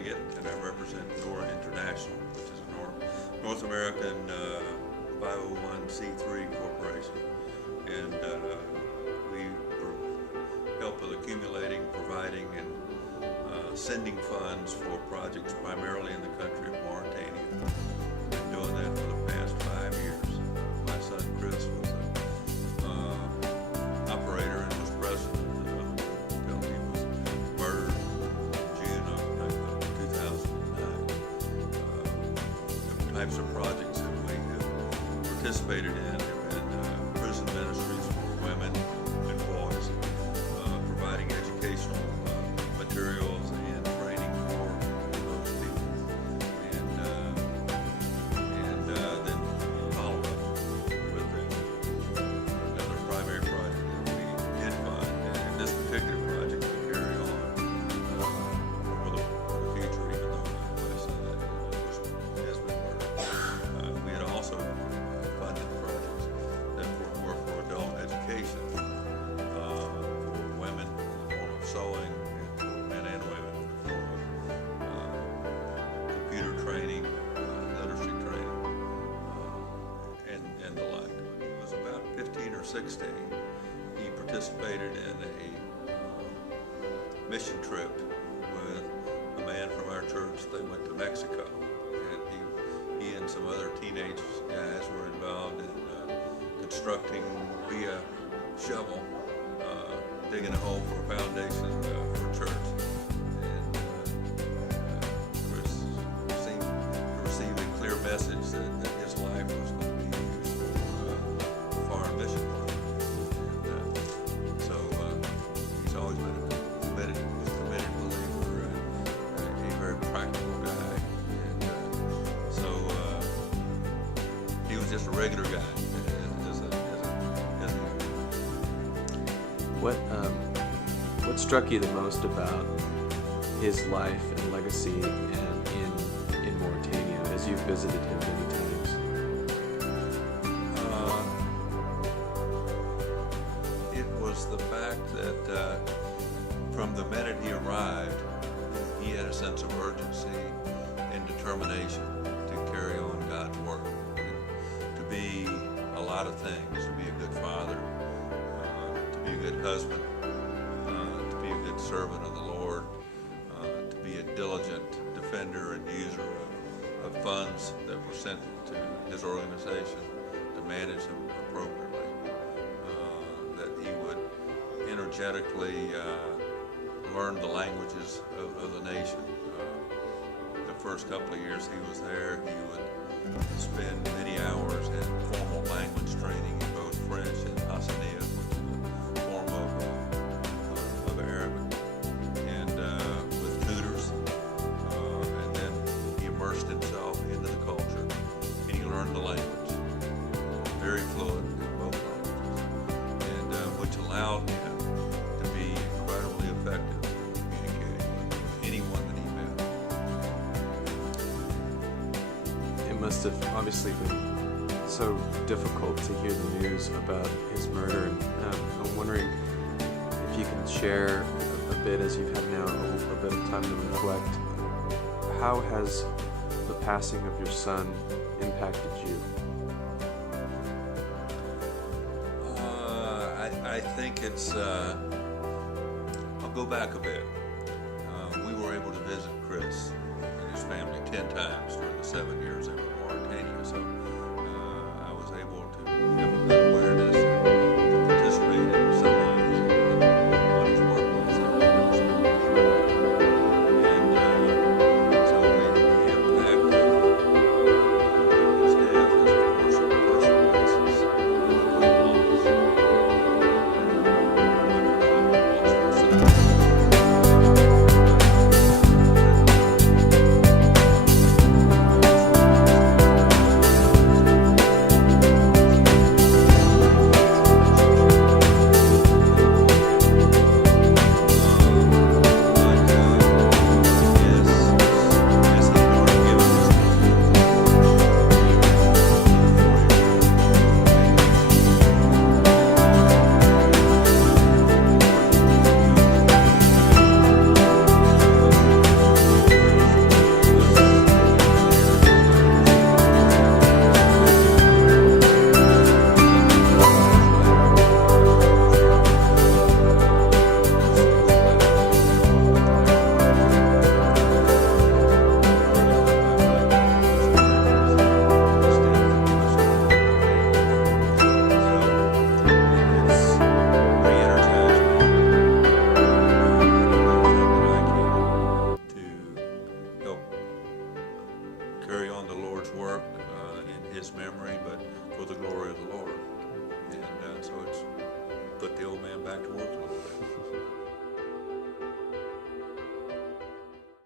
Liggett, and I represent NORA International, which is a North American 501c3 corporation. And we help with accumulating, providing, and sending funds for projects primarily in the country of Mauritania. Been doing that for the past 5 years. My son Chris was an operator and was president until he was murdered in June of 2009. The types of projects that we have participated in prison ministries for women and boys, providing educational materials and training for those people, and then follow up with another primary project that we did fund, and this particular project will carry on for the future, even though my son has been murdered. We had also funded projects that were for adult education for women in the form of sewing, men and women, computer training, literacy training, and the like. When he was about 15 or 16, he participated in a mission trip with a man from our church. They went to Mexico, and he and some other teenage guys were involved in constructing via shovel, digging a hole for a foundation for a church. And Chris seemed to receive a clear message that his life was going to be used for foreign mission. And so he's always been a committed believer, a very practical guy. And so he was just a regular guy. What struck you the most about his life and legacy and in Mauritania as you've visited him many times? It was the fact that from the minute he arrived, he had a sense of urgency and determination to carry on God's work, to be a lot of things, to be a good father, to be a good husband, to be a good servant of the Lord, to be a diligent defender and user of funds that were sent to his organization, to manage them appropriately, that he would energetically learn the languages of the nation. The first couple of years he was there, he would spend many hours in formal language training in both French and Hassaniya, which is a form of Arabic, and with tutors, and then he immersed himself into the culture, and he learned the language, very fluent in both languages, and which allowed him to be incredibly effective in communicating with anyone that he met. It must have obviously been so difficult to hear the news about his murder, and I'm wondering if you can share a bit, as you've had now a bit of time to reflect, how has the passing of your son impacted you? I think it's, I'll go back a bit. We were able to visit Chris and his family 10 times during the 7 years they were in Mauritania, so I was able to have a good awareness and to participate in some ways in what his work was there. And so the impact of his death is, of course, on a personal basis, a great loss. on the Lord's work in his memory, but for the glory of the Lord. And so it's put the old man back to work a little bit.